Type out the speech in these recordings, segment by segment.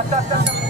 tak tak tak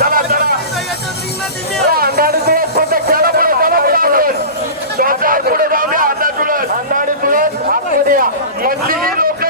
चला चला. अंधारी तुळस फक्त चला पुढे चला पुढे अंदाज पुढे जाऊ द्या अंदाज तुळस. अंधारी तुळस. लोक